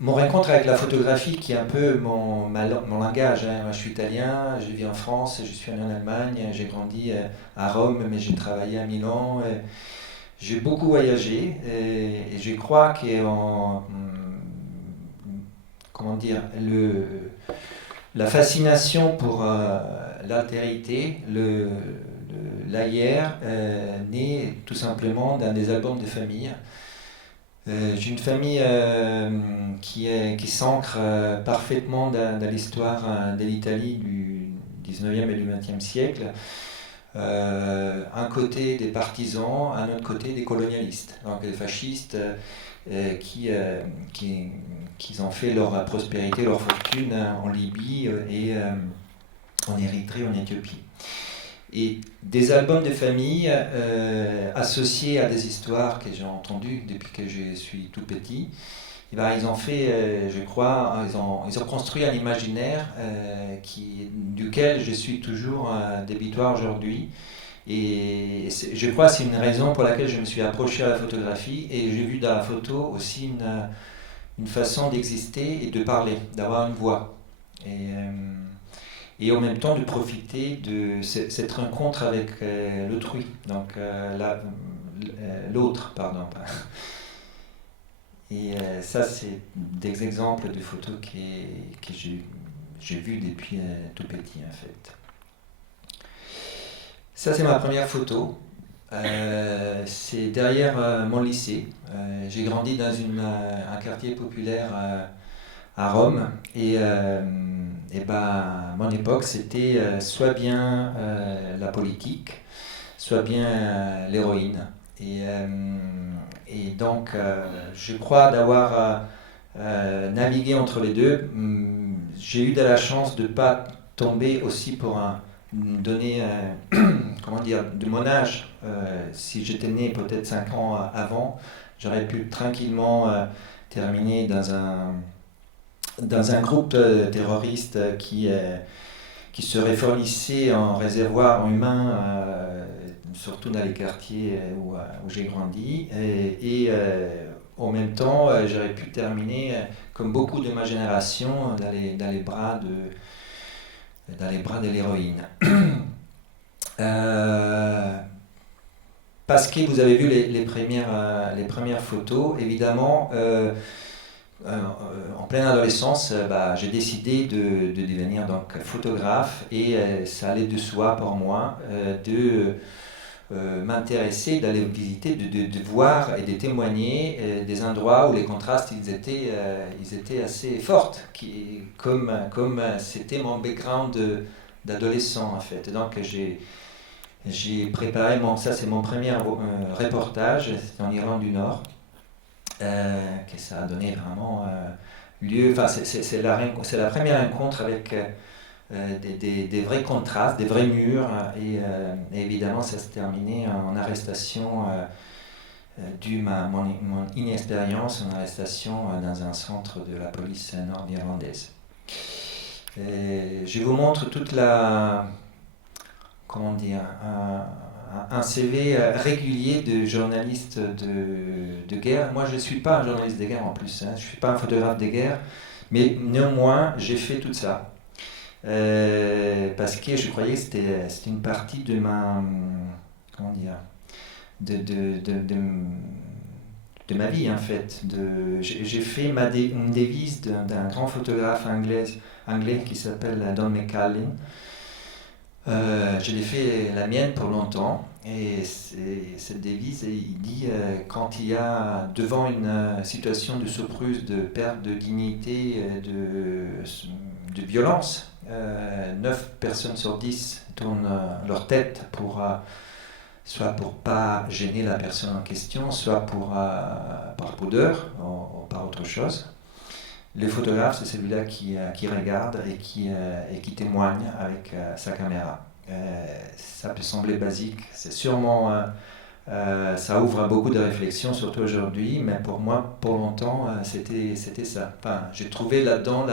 mon rencontre avec la photographie qui est un peu mon langage, hein. Moi, je suis italien, je vis en France, je suis en Allemagne, j'ai grandi à Rome, mais j'ai travaillé à Milan. J'ai beaucoup voyagé et je crois que comment dire, la fascination pour l'altérité, l'ailleurs, naît tout simplement dans des albums de famille. J'ai une famille qui s'ancre parfaitement dans l'histoire de l'Italie du 19e et du 20e siècle. Un côté des partisans, un autre côté des colonialistes, donc des fascistes qui, qui ont fait leur prospérité, leur fortune en Libye et en Érythrée, en Éthiopie. Et des albums de famille associés à des histoires que j'ai entendues depuis que je suis tout petit. Et ben, ils ont fait, je crois, ils ont construit un imaginaire duquel je suis toujours débitoire aujourd'hui. Et je crois que c'est une raison pour laquelle je me suis approché à la photographie et j'ai vu dans la photo aussi une façon d'exister et de parler, d'avoir une voix. Et en même temps de profiter de cette rencontre avec l'autrui, donc l'autre, pardon. Et ça, c'est des exemples de photos que j'ai vues depuis tout petit, en fait. Ça, c'est ma première photo. C'est derrière mon lycée. J'ai grandi dans un quartier populaire à Rome. Et ben, mon époque, c'était soit bien la politique, soit bien l'héroïne. Et donc, je crois d'avoir navigué entre les deux. J'ai eu de la chance de ne pas tomber aussi pour donner, comment dire, de mon âge. Si j'étais né peut-être 5 ans avant, j'aurais pu tranquillement terminer dans un groupe terroriste qui se réformissait en réservoir humain, surtout dans les quartiers où j'ai grandi. En même temps, j'aurais pu terminer, comme beaucoup de ma génération, dans les bras de l'héroïne. Parce que vous avez vu les premières photos, évidemment, en pleine adolescence, j'ai décidé de devenir donc photographe et ça allait de soi pour moi de m'intéresser, d'aller visiter, de voir et de témoigner des endroits où les contrastes ils étaient assez forts, comme c'était mon background d'adolescent en fait. Donc j'ai préparé ça c'est mon premier reportage, c'était en Irlande du Nord, que ça a donné vraiment lieu, enfin c'est la première rencontre avec des vrais contrastes, des vrais murs, et évidemment ça s'est terminé en arrestation dû à mon inexpérience, en arrestation dans un centre de la police nord-irlandaise. Je vous montre toute comment dire, un CV régulier de journaliste de guerre. Moi, je ne suis pas un journaliste de guerre en plus, hein. Je ne suis pas un photographe de guerre, mais néanmoins, j'ai fait tout ça. Parce que je croyais que c'était une partie de ma, comment dire, de ma vie en fait. J'ai fait une devise d'un grand photographe anglais qui s'appelle Don McCallin. Je l'ai fait la mienne pour longtemps et cette devise, il dit quand il y a devant une situation de surprise, de perte de dignité, de violence, 9 personnes sur 10 tournent leur tête soit pour pas gêner la personne en question, soit par pudeur ou par autre chose. Le photographe, c'est celui-là qui regarde et qui témoigne avec sa caméra. Ça peut sembler basique, c'est sûrement, ça ouvre à beaucoup de réflexions, surtout aujourd'hui, mais pour moi, pour longtemps, c'était ça. Enfin, j'ai trouvé là-dedans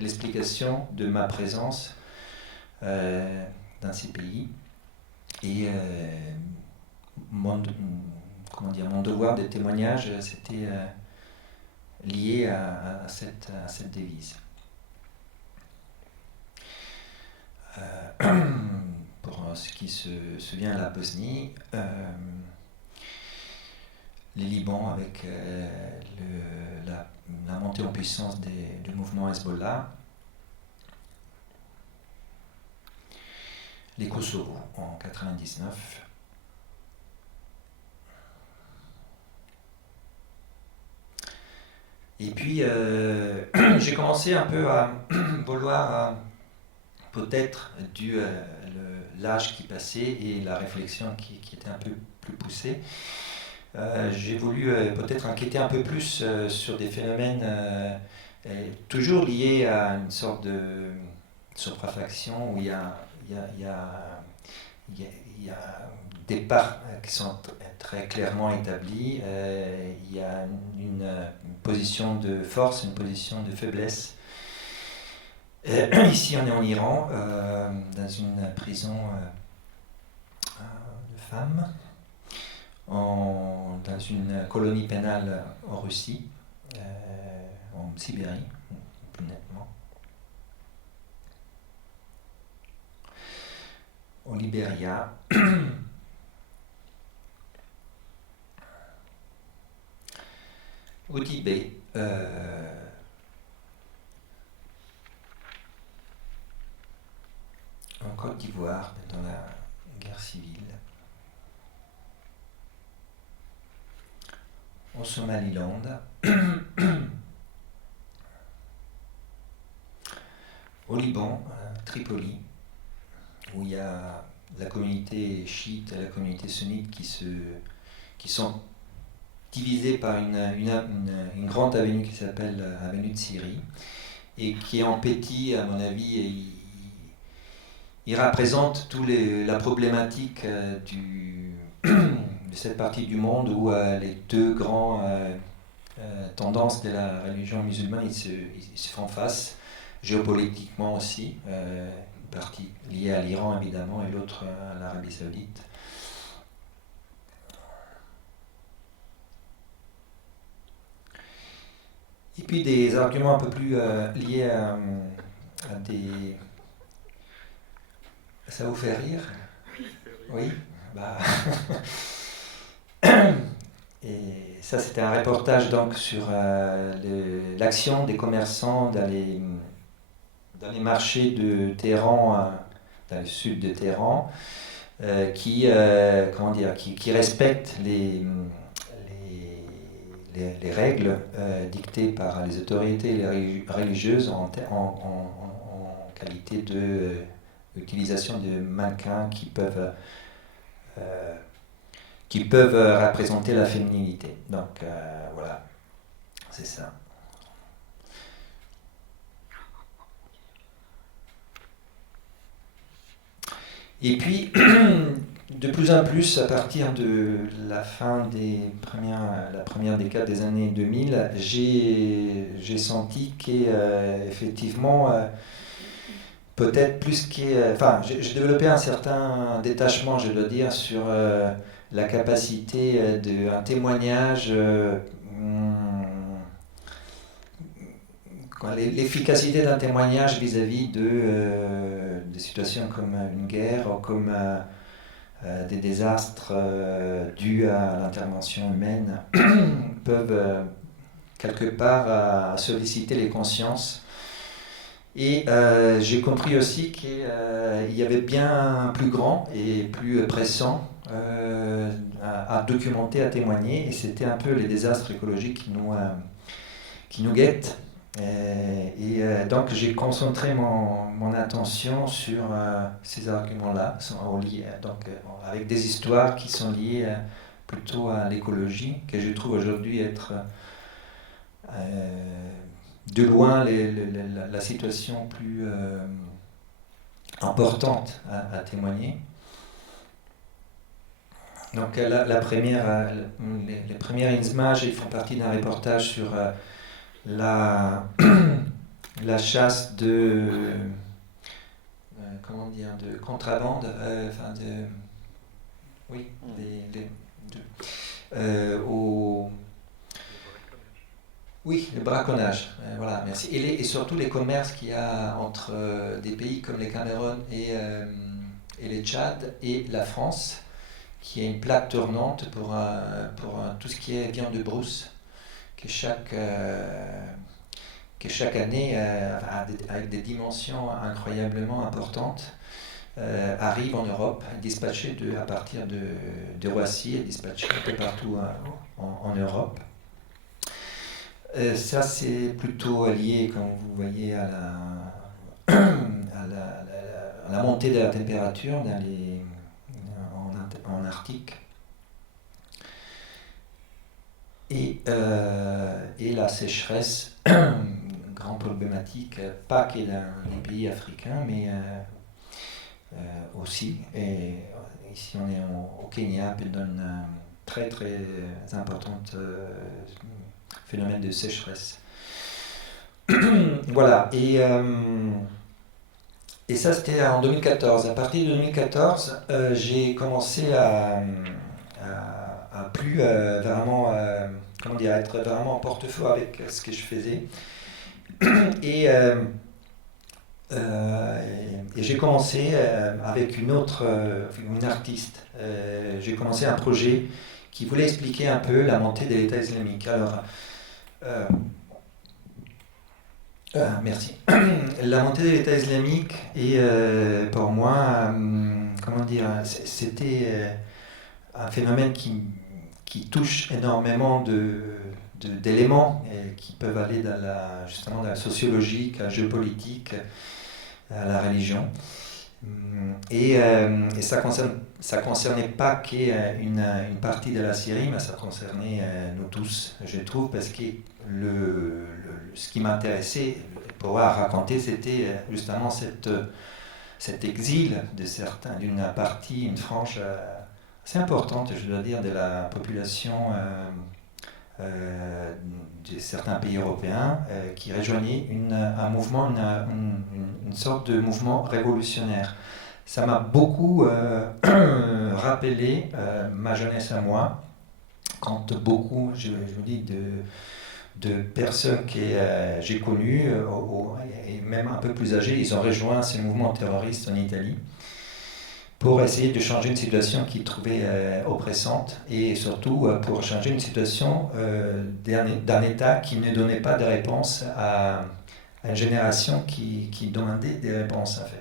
l'explication de ma présence dans ces pays et mon devoir de témoignage, c'était liées à cette devise. Pour ce qui se souvient de la Bosnie, les Libans avec la montée en puissance du mouvement Hezbollah, les Kosovo en 99. Et puis j'ai commencé un peu à vouloir, peut-être dû à l'âge qui passait et la réflexion qui était un peu plus poussée, j'ai voulu peut-être enquêter un peu plus sur des phénomènes toujours liés à une sorte de surfaction où il y a des parts qui sont très clairement établies. Il y a une position de force, une position de faiblesse. Ici, on est en Iran, dans une prison de femmes, dans une colonie pénale en Russie, en Sibérie, plus nettement. Au Libéria. Au Tibet, en Côte d'Ivoire, dans la guerre civile, au Somaliland, au Liban, à Tripoli, où il y a la communauté chiite et la communauté sunnite qui sont divisées par une grande avenue qui s'appelle Avenue de Syrie, et qui en petit, à mon avis, il représente la problématique de cette partie du monde où les deux grandes tendances de la religion musulmane ils se font face, géopolitiquement aussi, une partie liée à l'Iran évidemment et l'autre à l'Arabie Saoudite. Et puis des arguments un peu plus liés à des... Ça vous fait rire? Oui, bah... Et ça, c'était un reportage donc sur l'action des commerçants dans les marchés de Téhéran, dans le sud de Téhéran, qui respectent les règles dictées par les autorités religieuses en qualité d'utilisation de mannequins qui peuvent représenter la féminité. Donc voilà, c'est ça. Et puis, de plus en plus, à partir de la fin la première décade des années 2000, j'ai senti qu'effectivement, peut-être plus j'ai développé un certain détachement, je dois dire, sur la capacité d'un témoignage, l'efficacité d'un témoignage vis-à-vis de situations comme une guerre ou comme des désastres dus à l'intervention humaine peuvent quelque part solliciter les consciences. Et j'ai compris aussi qu'il y avait bien plus grand et plus pressant à documenter, à témoigner, et c'était un peu les désastres écologiques qui nous guettent. Donc j'ai concentré mon attention sur ces arguments-là, avec des histoires qui sont liées plutôt à l'écologie, que je trouve aujourd'hui être de loin la situation plus importante à témoigner. Donc les premières images, ils font partie d'un reportage sur la chasse de contrebande, braconnage, voilà, merci. Et surtout les commerces qu'il y a entre des pays comme les Cameroun et les Tchad et la France, qui est une plaque tournante pour tout ce qui est viande de brousse, que chaque année, avec des dimensions incroyablement importantes, arrive en Europe, dispatchée à partir de Roissy, et dispatchée un peu partout en Europe. Ça, c'est plutôt lié, comme vous voyez, à la montée de la température en Arctique. Et la sécheresse, grande problématique, pas que dans les pays africains, mais aussi. Et ici, on est au Kenya, qui donne un très très important phénomène de sécheresse. Voilà. Et ça, c'était en 2014. À partir de 2014, j'ai commencé à plus vraiment, comment dire, être vraiment en porte-feu avec ce que je faisais. Et j'ai commencé avec une artiste. J'ai commencé un projet qui voulait expliquer un peu la montée de l'État islamique. Alors, merci. La montée de l'État islamique, et pour moi, comment dire, c'était un phénomène qui touche énormément d'éléments qui peuvent aller justement dans la sociologie, à la géopolitique, à la religion. Et ça concernait pas qu'une partie de la Syrie, mais ça concernait nous tous, je trouve, parce que ce qui m'intéressait pour pouvoir raconter, c'était justement cet exil d'une partie, une frange assez importante, je dois dire, de la population de certains pays européens qui rejoignaient un mouvement, une sorte de mouvement révolutionnaire. Ça m'a beaucoup rappelé ma jeunesse à moi, quand beaucoup, je vous dis, de personnes que j'ai connues, et même un peu plus âgées, ils ont rejoint ces mouvements terroristes en Italie pour essayer de changer une situation qu'ils trouvaient oppressante, et surtout pour changer une situation d'un État qui ne donnait pas de réponse à une génération qui demandait des réponses, en fait.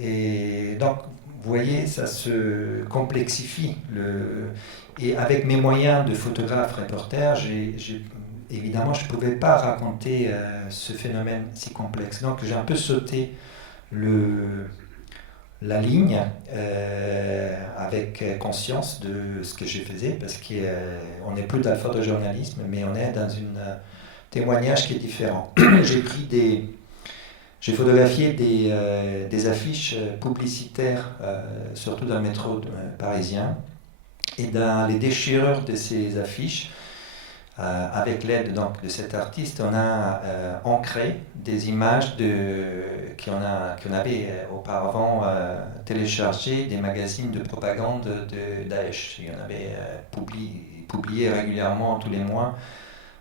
Et donc, vous voyez, ça se complexifie. Et avec mes moyens de photographe, reporter, évidemment, je ne pouvais pas raconter ce phénomène si complexe. Donc, j'ai un peu sauté la ligne avec conscience de ce que je faisais, parce qu'on n'est plus dans le photojournalisme, mais on est dans un témoignage qui est différent. J'ai photographié des affiches publicitaires, surtout dans le métro parisien, et dans les déchirures de ces affiches, avec l'aide donc de cet artiste, on a ancré des images qu'on avait auparavant téléchargées des magazines de propagande de Daesh. Il y en avait publié régulièrement tous les mois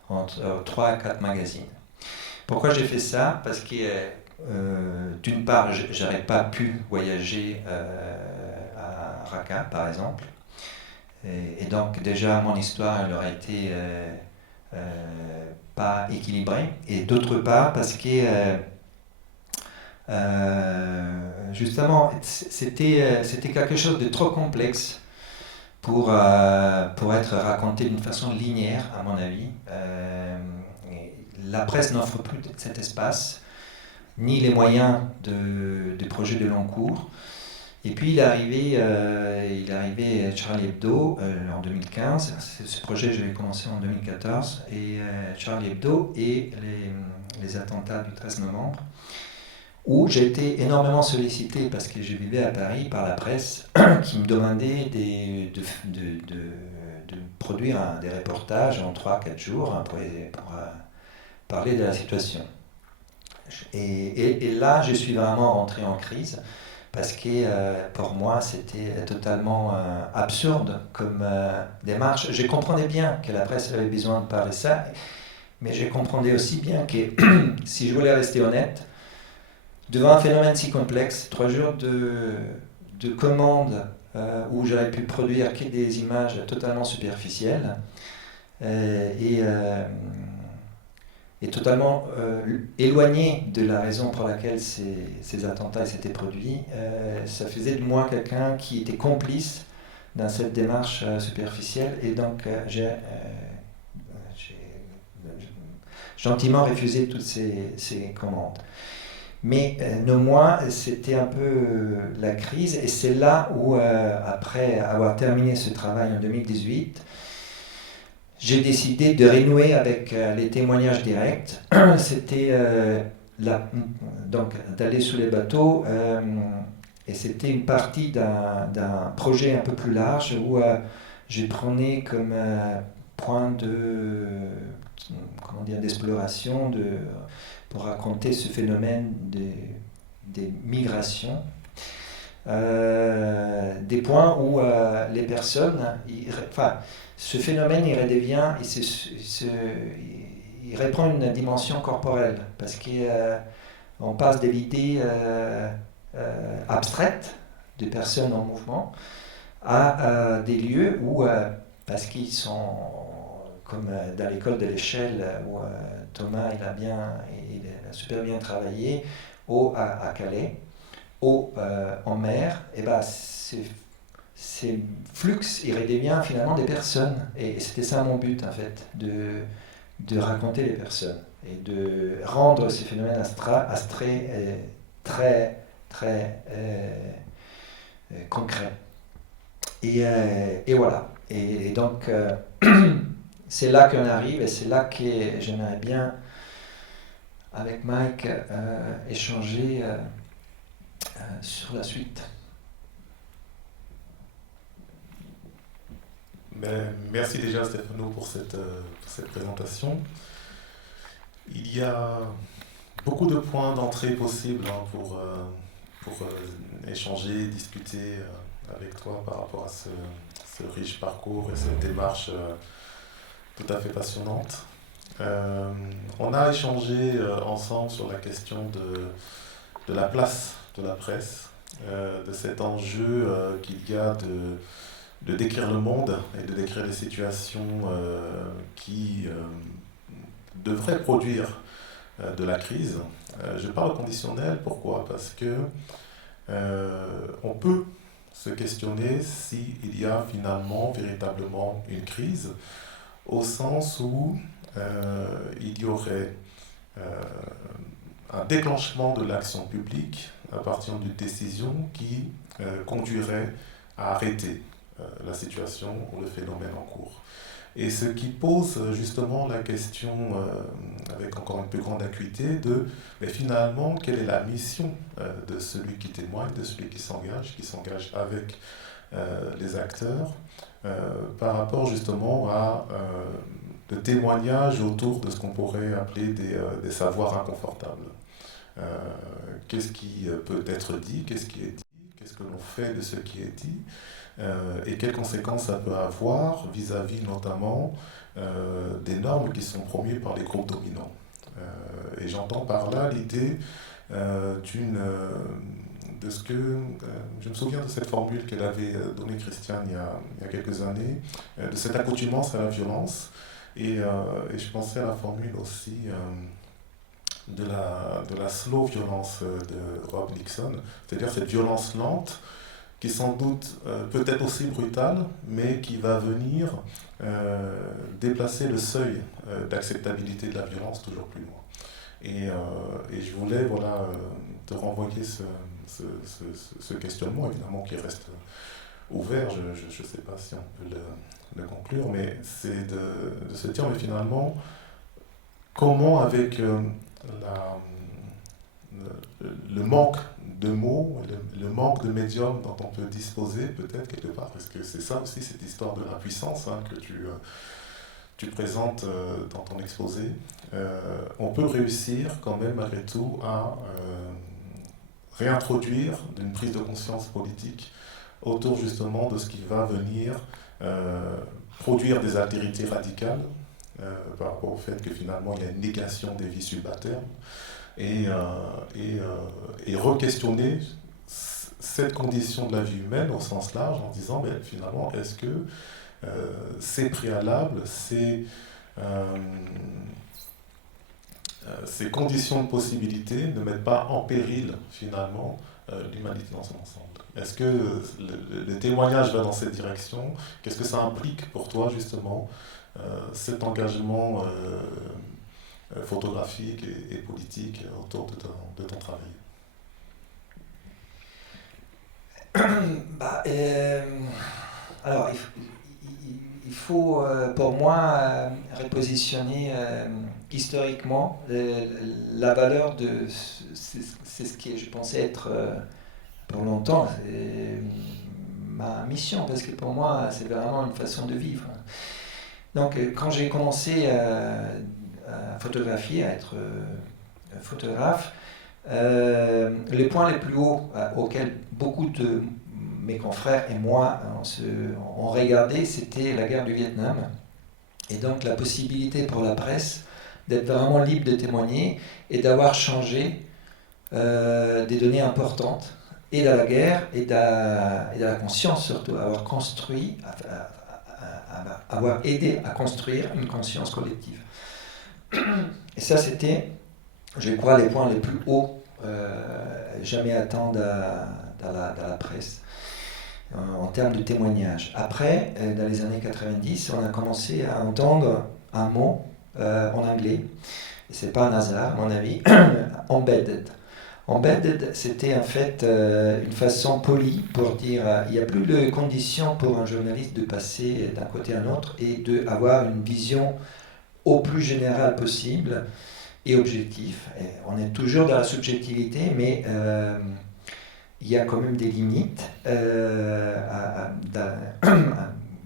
entre 3 à 4 magazines. Pourquoi j'ai fait ça? Parce que d'une part, j'aurais pas pu voyager à Raqqa, par exemple. Et donc déjà, mon histoire, elle aurait été pas équilibrée. Et d'autre part, parce que justement, c'était quelque chose de trop complexe pour être raconté d'une façon linéaire, à mon avis. La presse n'offre plus cet espace, ni les moyens de projets de long cours. Et puis il est arrivé Charlie Hebdo en 2015. Ce projet, je l'ai commencé en 2014. Et Charlie Hebdo et les attentats du 13 novembre, où j'ai été énormément sollicité, parce que je vivais à Paris, par la presse, qui me demandait de produire des reportages en 3-4 jours pour parler de la situation. Et là, je suis vraiment rentré en crise, parce que pour moi, c'était totalement absurde comme démarche. Je comprenais bien que la presse avait besoin de parler de ça, Mais je comprenais aussi bien que si je voulais rester honnête, devant un phénomène si complexe, 3 jours de commandes où j'aurais pu produire que des images totalement superficielles et totalement éloignées de la raison pour laquelle ces attentats s'étaient produits, ça faisait de moi quelqu'un qui était complice dans cette démarche superficielle et donc j'ai gentiment refusé toutes ces commandes. Mais néanmoins, c'était un peu la crise, et c'est là où, après avoir terminé ce travail en 2018, j'ai décidé de renouer avec les témoignages directs. C'était donc d'aller sous les bateaux, et c'était une partie d'un projet un peu plus large où je prenais comme point d'exploration pour raconter ce phénomène des migrations. Des points où les personnes, ce phénomène il redevient, il reprend une dimension corporelle parce qu'on passe de l'idée abstraite de personnes en mouvement à des lieux où, parce qu'ils sont comme dans l'école de l'échelle où Thomas il a super bien travaillé, à Calais, en mer, et ben ces flux, il redevient finalement des personnes. Et c'était ça mon but, en fait, de raconter les personnes et de rendre ces phénomènes abstraits très, très concrets. Et voilà. Et donc, c'est là qu'on arrive, et c'est là que j'aimerais bien, avec Mike, échanger sur la suite. Merci déjà Stéphano pour cette présentation. Il y a beaucoup de points d'entrée possibles pour échanger, discuter avec toi par rapport à ce riche parcours et cette démarche tout à fait passionnante. On a échangé ensemble sur la question de la place de la presse, de cet enjeu qu'il y a de décrire le monde et de décrire les situations qui devraient produire de la crise. Je parle au conditionnel, pourquoi ? Parce que on peut se questionner s'il y a finalement véritablement une crise, au sens où il y aurait un déclenchement de l'action publique à partir d'une décision qui conduirait à arrêter la situation ou le phénomène en cours. Et ce qui pose justement la question, avec encore une plus grande acuité, mais finalement, quelle est la mission de celui qui témoigne, de celui qui s'engage avec les acteurs, par rapport justement à de témoignages autour de ce qu'on pourrait appeler des savoirs inconfortables. Qu'est-ce qui peut être dit, qu'est-ce qui est dit, qu'est-ce que l'on fait de ce qui est dit, et quelles conséquences ça peut avoir vis-à-vis notamment des normes qui sont promues par les groupes dominants. Et j'entends par là l'idée de ce que... je me souviens de cette formule qu'elle avait donnée Christiane il y a quelques années, de cette accoutumance à la violence, et je pensais à la formule aussi de la slow violence de Rob Nixon, c'est-à-dire cette violence lente qui sans doute peut être aussi brutale, mais qui va venir déplacer le seuil d'acceptabilité de la violence toujours plus loin. Et je voulais te renvoyer ce questionnement, évidemment, qui reste ouvert. Je ne sais pas si on peut le conclure, mais c'est de se dire, mais finalement, comment avec le manque de mots, le manque de médiums dont on peut disposer peut-être quelque part, parce que c'est ça aussi cette histoire de l'impuissance que tu présentes dans ton exposé, on peut réussir quand même malgré tout à réintroduire une prise de conscience politique autour justement de ce qui va venir produire des altérités radicales par rapport au fait que finalement il y a une négation des vies subalternes et re-questionner cette condition de la vie humaine au sens large en disant ben, finalement est-ce que ces préalables, ces conditions de possibilité ne mettent pas en péril finalement l'humanité dans son ensemble. Est-ce que le témoignage va dans cette direction? Qu'est-ce que ça implique pour toi justement cet engagement photographique et politique autour de ton travail? Alors, il faut pour moi repositionner historiquement la valeur de... C'est ce qui, je pensais être pour longtemps, c'est ma mission, parce que pour moi, c'est vraiment une façon de vivre. Donc, quand j'ai commencé à photographier, à être photographe, les points les plus hauts auxquels beaucoup de mes confrères et moi on regardait, c'était la guerre du Vietnam. Et donc la possibilité pour la presse d'être vraiment libre de témoigner et d'avoir changé des données importantes et de la guerre et de la conscience surtout, avoir construit, avoir aidé à construire une conscience collective. Et ça c'était, je crois, les points les plus hauts jamais atteints dans la presse en termes de témoignage. Après, dans les années 90, on a commencé à entendre un mot en anglais, et c'est pas un hasard à mon avis, embedded. Embedded, c'était en fait une façon polie pour dire il n'y a plus de conditions pour un journaliste de passer d'un côté à l'autre et d'avoir une vision au plus générale possible et objectif. Et on est toujours dans la subjectivité, mais il y a quand même des limites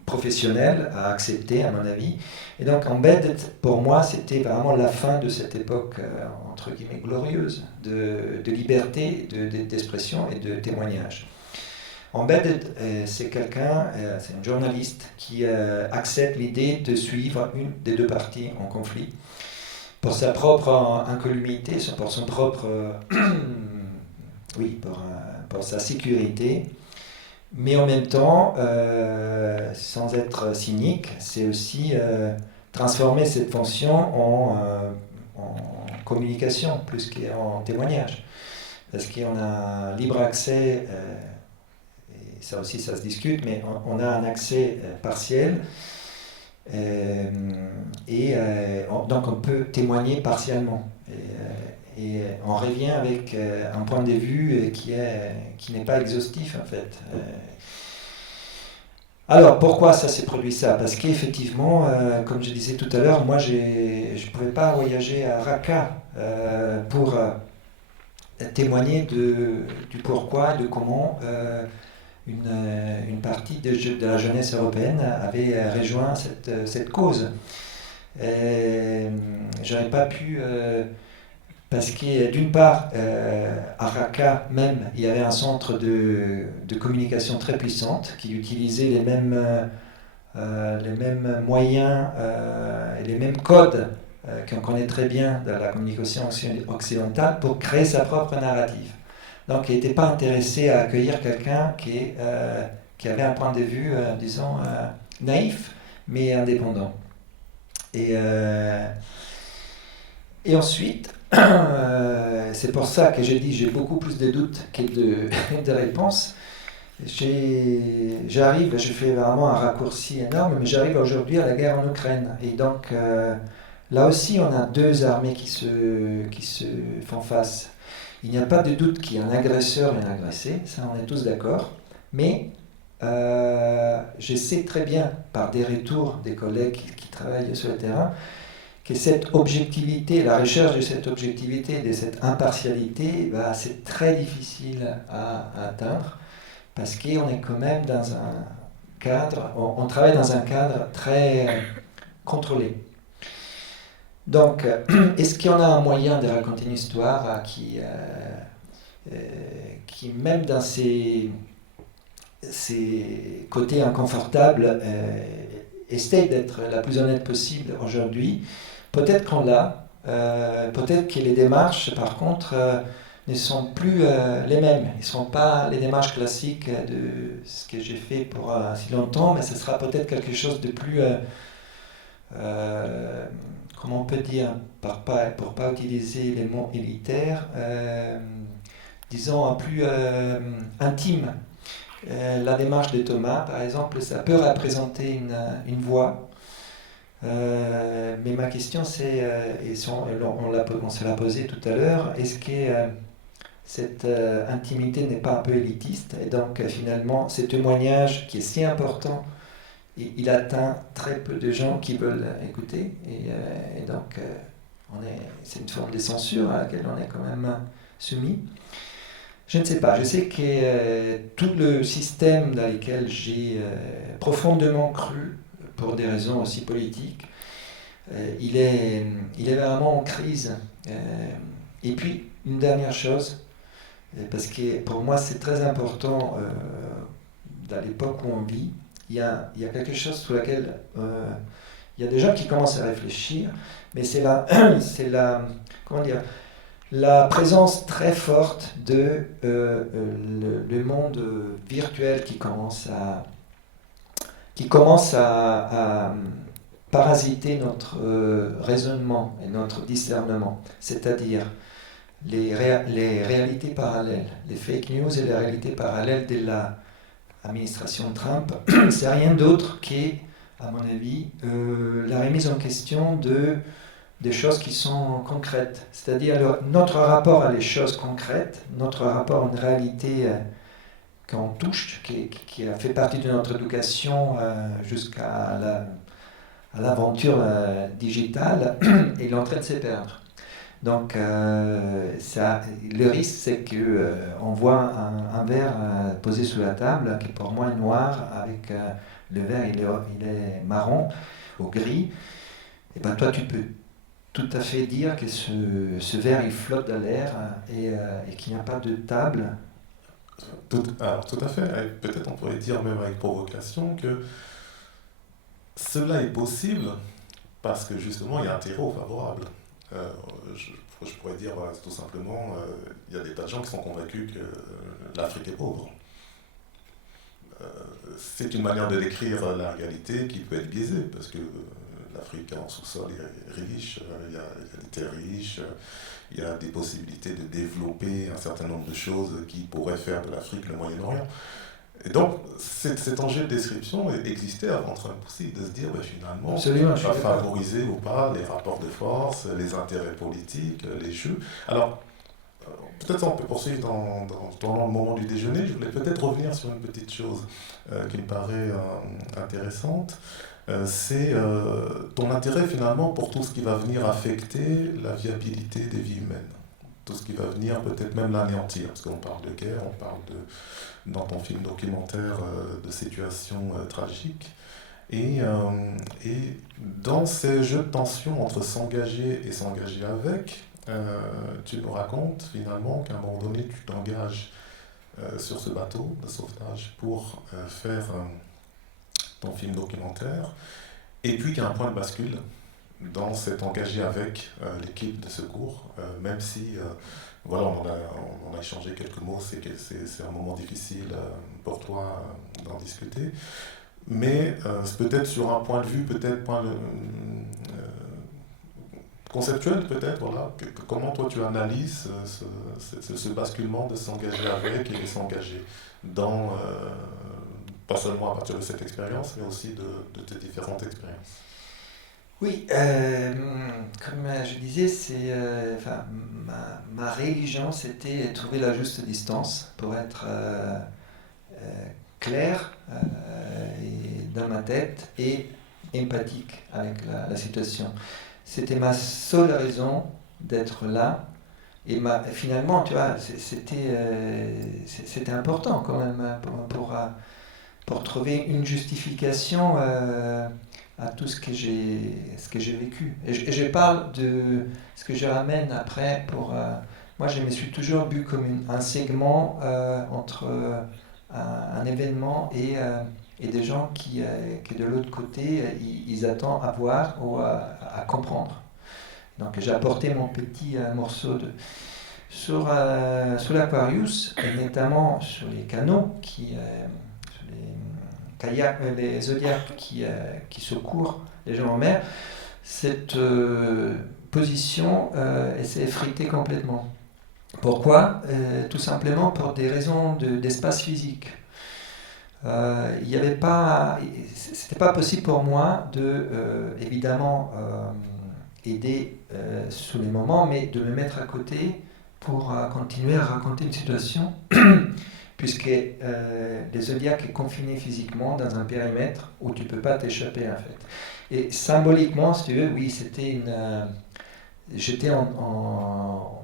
professionnelles à accepter, à mon avis. Et donc, Embedded, pour moi, c'était vraiment la fin de cette époque, entre guillemets, glorieuse, de liberté, d'expression et de témoignage. Embedded, c'est quelqu'un, c'est un journaliste qui accepte l'idée de suivre une des deux parties en conflit pour sa propre incolumité, pour son propre... oui, pour sa sécurité, mais en même temps, sans être cynique, c'est aussi transformer cette fonction en communication plus qu'en témoignage. Parce qu'on a un libre accès, et ça aussi ça se discute, mais on a un accès partiel, donc on peut témoigner partiellement. Et on revient avec un point de vue qui n'est pas exhaustif en fait. Alors pourquoi ça s'est produit ça? Parce qu'effectivement, comme je disais tout à l'heure, moi je ne pouvais pas voyager à Raqqa pour témoigner du pourquoi, de comment une partie de la jeunesse européenne avait rejoint cette cause. J'aurais pas pu... parce que d'une part, à Raqqa même, il y avait un centre de communication très puissante qui utilisait les mêmes moyens et les mêmes codes qu'on connaît très bien dans la communication occidentale pour créer sa propre narrative. Donc il n'était pas intéressé à accueillir quelqu'un qui avait un point de vue, disons, naïf, mais indépendant. Et ensuite, c'est pour ça que j'ai dit j'ai beaucoup plus de doutes que de réponses. J'arrive, je fais vraiment un raccourci énorme, mais j'arrive aujourd'hui à la guerre en Ukraine. Et donc, là aussi, on a deux armées qui se font face. Il n'y a pas de doute qu'il y a un agresseur et un agressé, ça on est tous d'accord. Mais je sais très bien, par des retours des collègues qui travaillent sur le terrain, que cette objectivité, la recherche de cette objectivité, de cette impartialité, c'est très difficile à atteindre parce qu'on est quand même dans un cadre, on travaille dans un cadre très contrôlé. Donc, est-ce qu'il y en a un moyen de raconter une histoire qui même dans ses côtés inconfortables, essaie d'être la plus honnête possible aujourd'hui. Peut-être qu'on l'a, peut-être que les démarches, par contre, ne sont plus les mêmes. Ils ne sont pas les démarches classiques de ce que j'ai fait pour si longtemps, mais ce sera peut-être quelque chose de plus, comment on peut dire, pour pas utiliser les mots élitaires, disons plus intime. La démarche de Thomas, par exemple, ça peut représenter une voie. Mais ma question, c'est, et on se l'a posé tout à l'heure, est-ce que cette intimité n'est pas un peu élitiste? Et donc, finalement, ce témoignage qui est si important, il atteint très peu de gens qui veulent écouter. Et donc, c'est une forme de censure à laquelle on est quand même soumis. Je ne sais pas. Je sais que tout le système dans lequel j'ai profondément cru, pour des raisons aussi politiques, il est vraiment en crise. Et puis, une dernière chose, parce que pour moi c'est très important dans l'époque où on vit, il y a quelque chose sur laquelle il y a des gens qui commencent à réfléchir, mais c'est comment dire, la présence très forte de le monde virtuel qui commence à parasiter notre raisonnement et notre discernement, c'est-à-dire les réalités parallèles, les fake news et les réalités parallèles de l'administration Trump, c'est rien d'autre qu'à mon avis, la remise en question des choses qui sont concrètes. C'est-à-dire notre rapport à les choses concrètes, notre rapport à une réalité qu'on touche, qui a fait partie de notre éducation jusqu'à l'aventure digitale, il est en train de se perdre. Donc, le risque, c'est qu'on voit un verre posé sur la table, qui pour moi est noir, avec le verre, il est marron ou gris. Et ben toi, tu peux tout à fait dire que ce verre, il flotte dans l'air et qu'il n'y a pas de table. Alors, tout à fait. Peut-être on pourrait dire même avec provocation que cela est possible parce que justement, il y a un terreau favorable. Je pourrais dire tout simplement, il y a des tas de gens qui sont convaincus que l'Afrique est pauvre. C'est une manière de décrire la réalité qui peut être biaisée, parce que l'Afrique en sous-sol est riche, il y a des terres riches, il y a des possibilités de développer un certain nombre de choses qui pourraient faire de l'Afrique le Moyen-Orient. Et donc, cet enjeu de description existait avant Trump aussi, de se dire finalement, Absolument, va favoriser ou pas les rapports de force, les intérêts politiques, les jeux. Alors, peut-être on peut poursuivre dans le moment du déjeuner. Je voulais peut-être revenir sur une petite chose qui me paraît intéressante. C'est ton intérêt finalement pour tout ce qui va venir affecter la viabilité des vies humaines. Tout ce qui va venir peut-être même l'anéantir, parce qu'on parle de guerre, on parle dans ton film documentaire de situations tragiques. Et dans ces jeux de tension entre s'engager et s'engager avec, tu nous racontes finalement qu'à un moment donné, tu t'engages sur ce bateau de sauvetage pour faire ton film documentaire, et puis qu'il y a un point de bascule dans cet engagé avec l'équipe de secours, même si voilà, on a échangé quelques mots, c'est un moment difficile pour toi d'en discuter, mais c'est peut-être sur un point de vue, peut-être conceptuel, peut-être, voilà, comment toi tu analyses ce basculement de s'engager avec et de s'engager dans, pas seulement à partir de cette expérience, mais aussi de tes différentes expériences. Oui, comme je disais, ma religion, c'était trouver la juste distance pour être clair dans ma tête et empathique avec la situation. C'était ma seule raison d'être là. Et finalement, tu vois, c'était important quand même pour trouver une justification à tout ce que j'ai vécu. Et je parle de ce que je ramène après pour... moi, je me suis toujours vu comme un segment entre un événement et et des gens qui de l'autre côté, ils attendent à voir ou à comprendre. Donc j'ai apporté mon petit morceau sur l'Aquarius, et notamment sur les canaux, sur les kayaks, les zodiacs qui secourent les gens en mer. Cette position, elle s'est effritée complètement. Pourquoi ? Tout simplement pour des raisons d'espace physique. Il n'y avait pas, c'était pas possible pour moi de, évidemment, aider sous les moments, mais de me mettre à côté pour continuer à raconter une situation, puisque le zodiaque est confiné physiquement dans un périmètre où tu ne peux pas t'échapper en fait. Et symboliquement, si tu veux, oui, c'était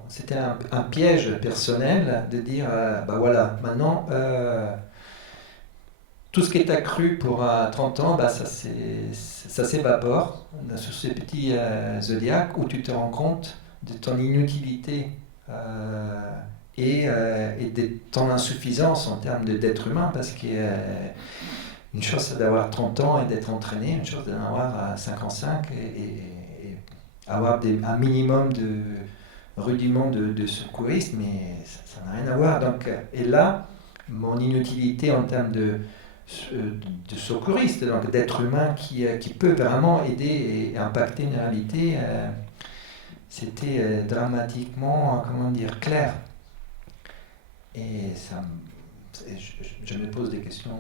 c'était un piège personnel de dire, bah voilà, maintenant, tout ce qui est accru pour 30 ans, bah, ça s'évapore sur ces petits zodiaques où tu te rends compte de ton inutilité et de ton insuffisance en termes d'être humain, parce qu'une chose c'est d'avoir 30 ans et d'être entraîné, une chose d'en avoir 55 et avoir un minimum de rudiments de secourisme, mais ça n'a rien à voir. Donc, et là, mon inutilité en termes de secouriste, donc d'être humain qui peut vraiment aider et impacter une réalité, c'était dramatiquement, comment dire, clair. Et je me pose des questions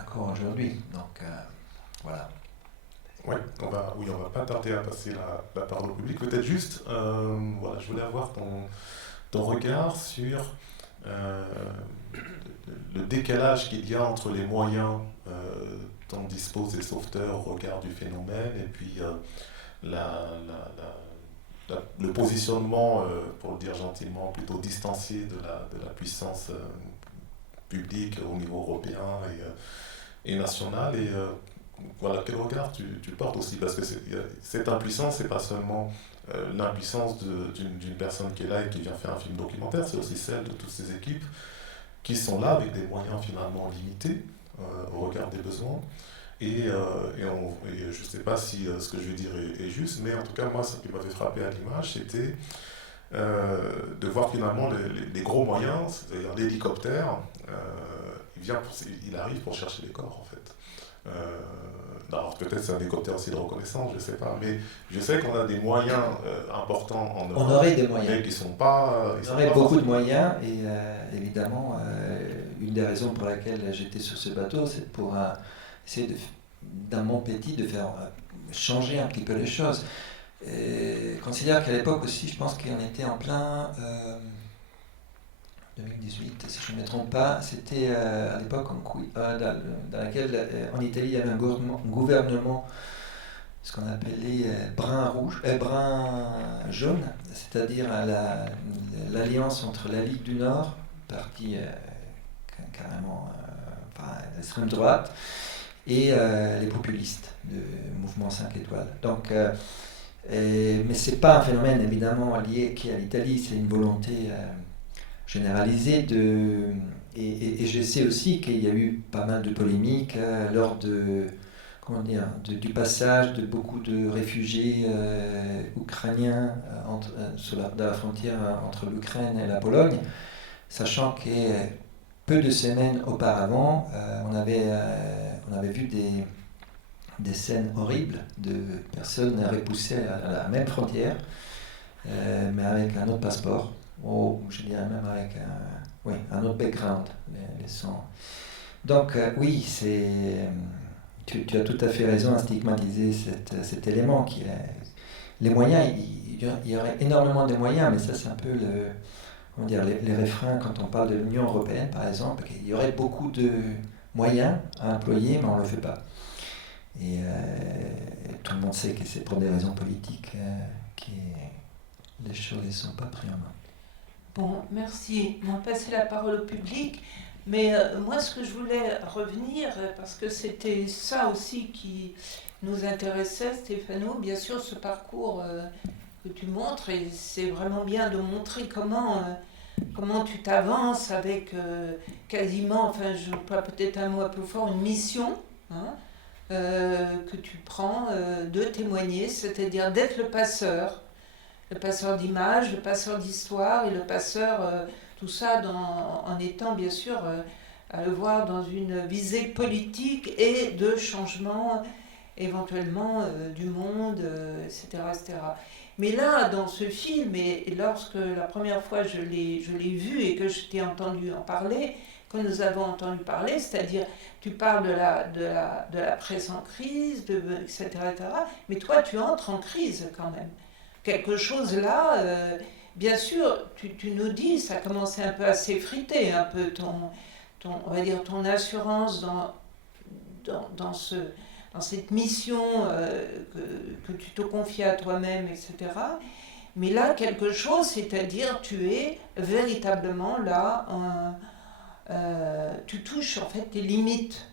encore aujourd'hui. Donc voilà. Ouais, on va pas tarder à passer la parole au public. Peut-être juste, voilà, je voulais avoir ton regard sur le décalage qu'il y a entre les moyens dont disposent les sauveteurs au regard du phénomène et puis le positionnement, pour le dire gentiment, plutôt distancié de la puissance publique au niveau européen et national. Et voilà, quel regard tu portes aussi, parce que cette impuissance, c'est pas seulement l'impuissance d'une personne qui est là et qui vient faire un film documentaire, c'est aussi celle de toutes ces équipes qui sont là avec des moyens finalement limités au regard des besoins. Et je ne sais pas si ce que je vais dire est juste, mais en tout cas, moi, ce qui m'avait frappé à l'image, c'était de voir finalement les gros moyens, c'est-à-dire l'hélicoptère, il arrive pour chercher les corps, en fait. Alors peut-être c'est un hélicoptère aussi de reconnaissance, je ne sais pas, mais je sais qu'on a des moyens importants en Europe. On aurait des moyens. Mais qui sont pas. On aurait beaucoup de moyens, et évidemment, une des raisons pour laquelle j'étais sur ce bateau, c'est pour essayer d'un mon petit de faire changer un petit peu les choses. Considère qu'à l'époque aussi, je pense qu'on était en plein 2018, si je ne me trompe pas, c'était à l'époque dans laquelle en Italie il y avait un gouvernement, ce qu'on appelait brun jaune, c'est-à-dire l'alliance entre la Ligue du Nord, parti carrément l'extrême droite, et les populistes du mouvement 5 étoiles. Donc, mais ce n'est pas un phénomène évidemment lié à l'Italie, c'est une volonté généralisée et je sais aussi qu'il y a eu pas mal de polémiques lors du passage de beaucoup de réfugiés ukrainiens dans la frontière entre l'Ukraine et la Pologne, sachant que peu de semaines auparavant, on avait vu des scènes horribles de personnes repoussées à la même frontière, mais avec un autre passeport, ou je dirais même avec un autre background, les sangs. Donc oui, tu as tout à fait raison à stigmatiser cet élément qui est les moyens. Il y aurait énormément de moyens, mais ça c'est un peu les refrains quand on parle de l'Union européenne par exemple, qu'il y aurait beaucoup de moyens à employer, mais on ne le fait pas. Et tout le monde sait que c'est pour des raisons politiques que les choses ne sont pas prises en main. Bon, merci. On va passer la parole au public. Mais moi, ce que je voulais revenir, parce que c'était ça aussi qui nous intéressait, Stéphano, bien sûr, ce parcours que tu montres, et c'est vraiment bien de montrer comment comment tu t'avances avec quasiment, enfin je pas peut-être un mot un peu fort, une mission, hein, que tu prends de témoigner, c'est-à-dire d'être le passeur d'images, le passeur d'histoire et le passeur, tout ça en étant bien sûr à le voir dans une visée politique et de changement éventuellement du monde, etc., etc. Mais là, dans ce film, et lorsque la première fois je l'ai vu et que je t'ai entendu en parler, que nous avons entendu parler, c'est-à-dire tu parles de la presse en crise, etc., etc., mais toi tu entres en crise quand même. Quelque chose là, bien sûr, tu nous dis, ça commençait un peu à s'effriter, un peu on va dire ton assurance dans cette mission que tu te confies à toi-même, etc. Mais là, quelque chose, c'est-à-dire tu es véritablement là, tu touches en fait tes limites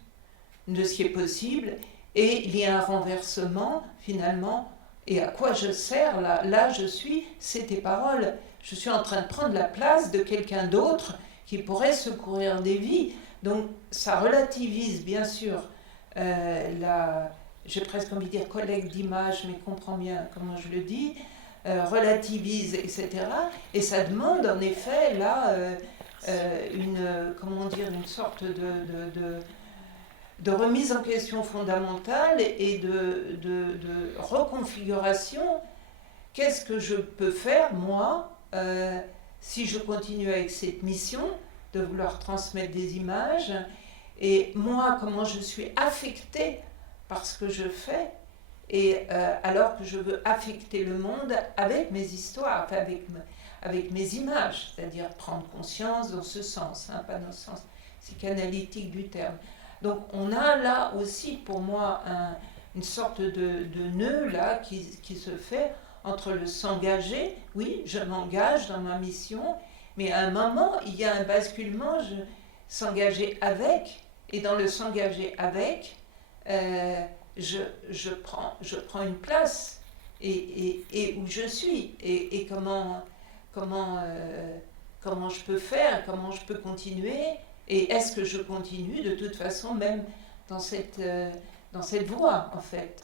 de ce qui est possible, et il y a un renversement finalement. Et à quoi je sers là? Là, je suis, c'est tes paroles. Je suis en train de prendre la place de quelqu'un d'autre qui pourrait secourir des vies. Donc, ça relativise, bien sûr, j'ai presque envie de dire collecte d'images, mais comprends bien comment je le dis, relativise, etc. Et ça demande, en effet, là, une sorte de remise en question fondamentale et de reconfiguration. Qu'est-ce que je peux faire, moi, si je continue avec cette mission de vouloir transmettre des images, et moi, comment je suis affectée par ce que je fais, et alors que je veux affecter le monde avec mes histoires, enfin avec mes images, c'est-à-dire prendre conscience dans ce sens, hein, pas dans le sens psychanalytique du terme. Donc on a là aussi pour moi une sorte de nœud là qui se fait entre le s'engager, oui, je m'engage dans ma mission, mais à un moment il y a un basculement, s'engager avec, et dans le s'engager avec, je prends une place, et où je suis, et comment je peux faire, comment je peux continuer, et est-ce que je continue de toute façon même dans cette voie en fait.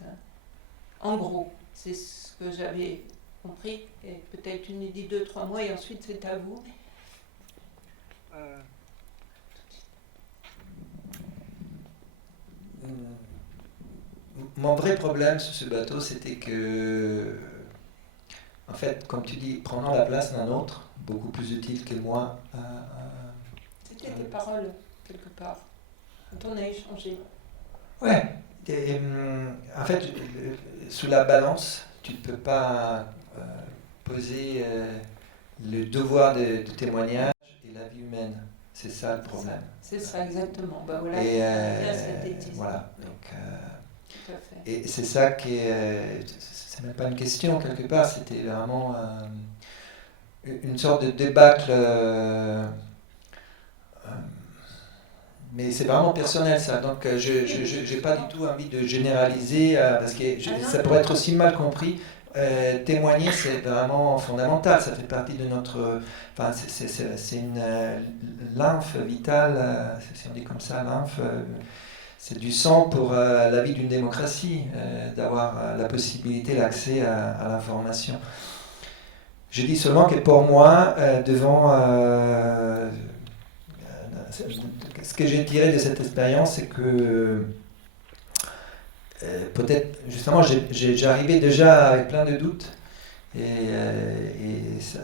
En gros, c'est ce que j'avais compris, et peut-être tu nous dis 2-3 mois et ensuite c'est à vous. Mon vrai problème sur ce bateau, c'était que, en fait, comme tu dis, prenant la place d'un autre, beaucoup plus utile que moi. C'était tes paroles, quelque part, quand on a échangé. Ouais. En fait, sous la balance, tu ne peux pas poser le devoir de témoignage et la vie humaine. C'est ça le problème. C'est ça, exactement. Ben voilà, et voilà. Donc, tout à fait. Et c'est ça qui est. C'est même pas une question quelque part, c'était vraiment une sorte de débâcle. Mais c'est vraiment personnel ça, donc je n'ai pas du tout envie de généraliser parce que ça pourrait être aussi mal compris. Témoigner, c'est vraiment fondamental, ça fait partie de notre. Enfin, c'est une lymphe vitale, si on dit comme ça, lymphe. C'est du sang pour la vie d'une démocratie, d'avoir la possibilité, l'accès à l'information. Je dis seulement que pour moi, devant. Ce que j'ai tiré de cette expérience, c'est que peut-être, justement, j'arrivais déjà avec plein de doutes. Et ça,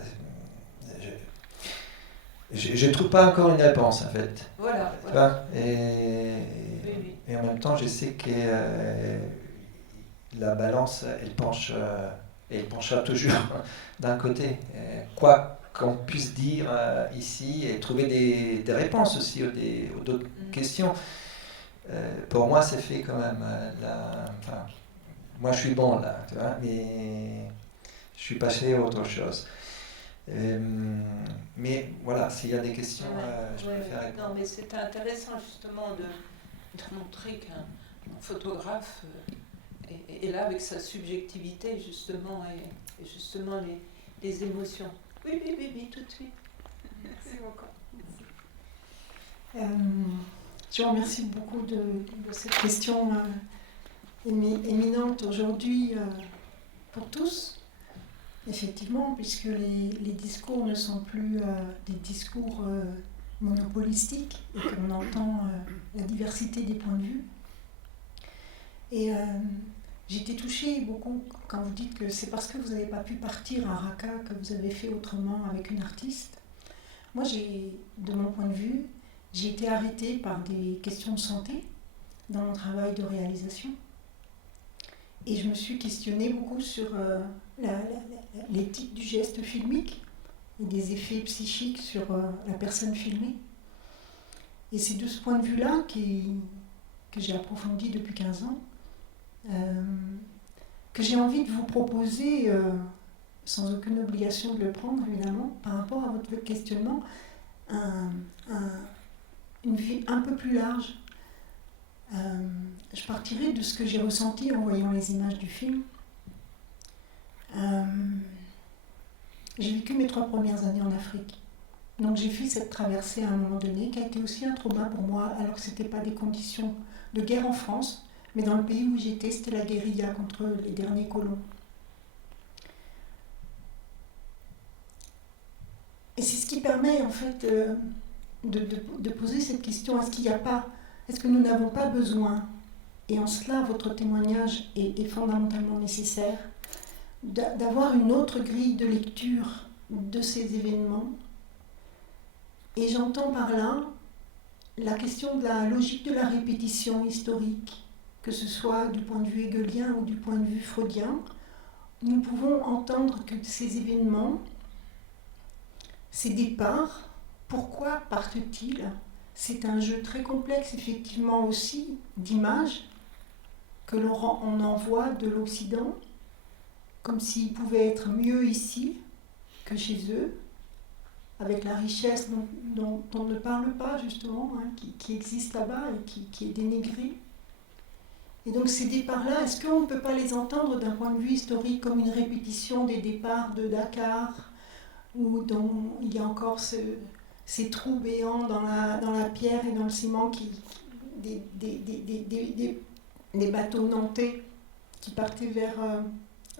je ne trouve pas encore une réponse, en fait. Voilà. Et en même temps, je sais que la balance, elle penche, et elle penchera toujours d'un côté. Quoi qu'on puisse dire ici et trouver des réponses aussi aux d'autres questions. Pour moi, c'est fait quand même. Moi, je suis bon là, tu vois, mais je suis passé à autre chose. Mais voilà, s'il y a des questions, je préfère répondre. Non, mais c'était intéressant justement de montrer qu'un photographe est là avec sa subjectivité justement et justement les émotions. Oui, tout de suite. beaucoup. Je vous remercie beaucoup de cette question éminente aujourd'hui pour tous. Effectivement, puisque les discours ne sont plus des discours monopolistiques et qu'on entend la diversité des points de vue. Et j'ai été touchée beaucoup quand vous dites que c'est parce que vous n'avez pas pu partir à Raqqa que vous avez fait autrement avec une artiste. Moi, de mon point de vue, j'ai été arrêtée par des questions de santé dans mon travail de réalisation. Et je me suis questionnée beaucoup sur l'éthique du geste filmique et des effets psychiques sur la personne filmée. Et c'est de ce point de vue-là que j'ai approfondi depuis 15 ans, que j'ai envie de vous proposer, sans aucune obligation de le prendre évidemment, par rapport à votre questionnement, une vie un peu plus large. Je partirai de ce que j'ai ressenti en voyant les images du film. J'ai vécu mes 3 premières années en Afrique. Donc j'ai fait cette traversée à un moment donné qui a été aussi un trauma pour moi, alors que ce n'était pas des conditions de guerre en France, mais dans le pays où j'étais, c'était la guérilla contre les derniers colons. Et c'est ce qui permet en fait de poser cette question, est-ce que nous n'avons pas besoin, et en cela votre témoignage est fondamentalement nécessaire, d'avoir une autre grille de lecture de ces événements. Et j'entends par là la question de la logique de la répétition historique, que ce soit du point de vue hegelien ou du point de vue freudien. Nous pouvons entendre que ces événements, ces départs, pourquoi partent-ils ? C'est un jeu très complexe, effectivement, aussi, d'images que l'on envoie de l'Occident, comme s'ils pouvaient être mieux ici que chez eux, avec la richesse dont on ne parle pas, justement, qui existe là-bas et qui est dénigrée. Et donc ces départs-là, est-ce qu'on ne peut pas les entendre d'un point de vue historique comme une répétition des départs de Dakar, où il y a encore ces trous béants dans la pierre et dans le ciment, des bateaux nantais qui partaient vers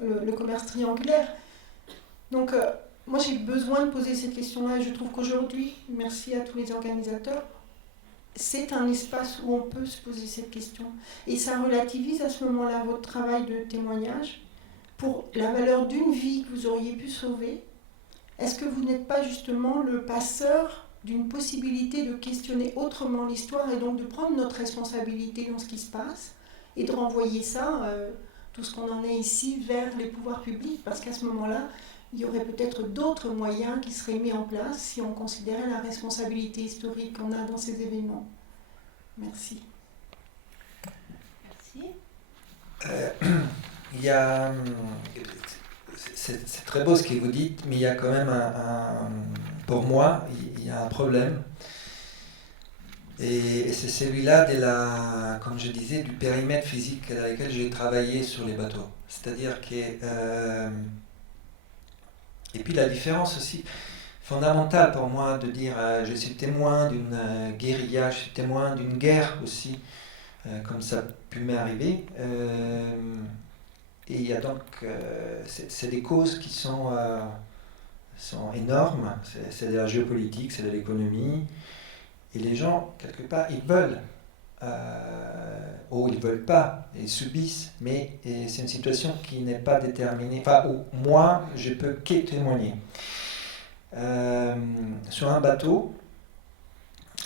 le commerce triangulaire. Donc moi j'ai besoin de poser cette question-là, et je trouve qu'aujourd'hui, merci à tous les organisateurs, c'est un espace où on peut se poser cette question. Et ça relativise à ce moment-là votre travail de témoignage pour la valeur d'une vie que vous auriez pu sauver. Est-ce que vous n'êtes pas justement le passeur d'une possibilité de questionner autrement l'histoire et donc de prendre notre responsabilité dans ce qui se passe et de renvoyer ça, tout ce qu'on en est ici, vers les pouvoirs publics, parce qu'à ce moment-là, il y aurait peut-être d'autres moyens qui seraient mis en place si on considérait la responsabilité historique qu'on a dans ces événements. Merci. Merci. Il y a... C'est très beau ce que vous dites, mais il y a quand même pour moi, il y a un problème. Et c'est celui-là comme je disais, du périmètre physique dans lequel j'ai travaillé sur les bateaux. C'est-à-dire que... et puis la différence aussi fondamentale pour moi de dire je suis témoin d'une guérilla, je suis témoin d'une guerre aussi, comme ça a pu m'arriver. Et il y a donc, c'est des causes qui sont énormes, c'est de la géopolitique, c'est de l'économie, et les gens, quelque part, ils veulent, ou ils ne veulent pas, ils subissent, mais c'est une situation qui n'est pas déterminée, enfin, où moi, je peux que témoigner. Sur un bateau,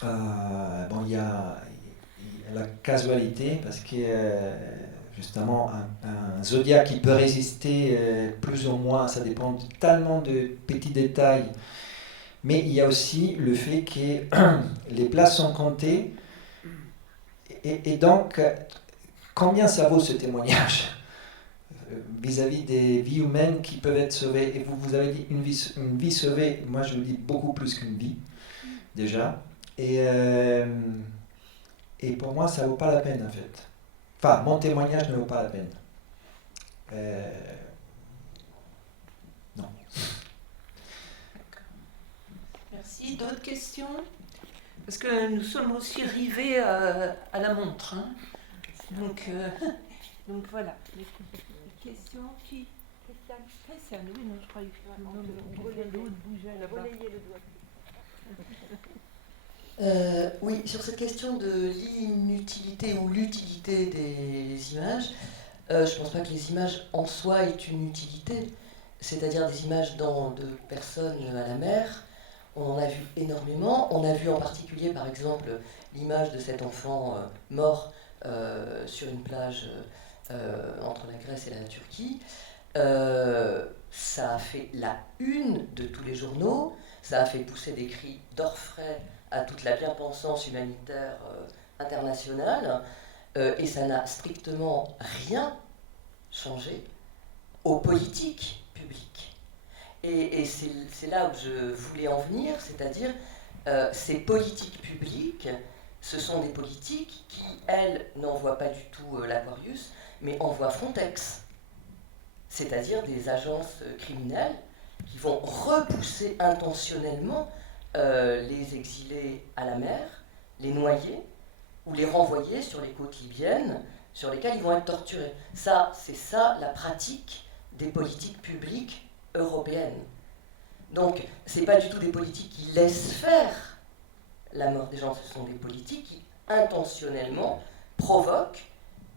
il y a la casualité, parce que justement, un zodiaque qui peut résister plus ou moins, ça dépend tellement de petits détails. Mais il y a aussi le fait que les places sont comptées. Et donc, combien ça vaut ce témoignage vis-à-vis des vies humaines qui peuvent être sauvées? Et vous avez dit une vie sauvée, moi je vous dis beaucoup plus qu'une vie, déjà. Et pour moi, ça ne vaut pas la peine, en fait. Enfin, mon témoignage ne vaut pas la peine. Non. Merci. Qui d'autres questions? Parce que nous sommes aussi rivés à la montre. Hein. Donc voilà. Les questions qui? Christiane, oui, non, je croyais que l'autre bougeait là-bas. Oui, sur cette question de l'inutilité ou l'utilité des images, je ne pense pas que les images en soi aient une utilité, c'est-à-dire des images de personnes à la mer. On en a vu énormément. On a vu en particulier, par exemple, l'image de cet enfant mort sur une plage entre la Grèce et la Turquie. Ça a fait la une de tous les journaux, ça a fait pousser des cris d'orfraie à toute la bien-pensance humanitaire internationale, et ça n'a strictement rien changé aux politiques publiques. Et c'est là où je voulais en venir, c'est-à-dire ces politiques publiques, ce sont des politiques qui, elles, n'envoient pas du tout l'Aquarius, mais envoient Frontex, c'est-à-dire des agences criminelles qui vont repousser intentionnellement les exilés à la mer, les noyer ou les renvoyer sur les côtes libyennes sur lesquelles ils vont être torturés. C'est ça la pratique des politiques publiques européennes. Donc, ce n'est pas du tout des politiques qui laissent faire la mort des gens, ce sont des politiques qui intentionnellement provoquent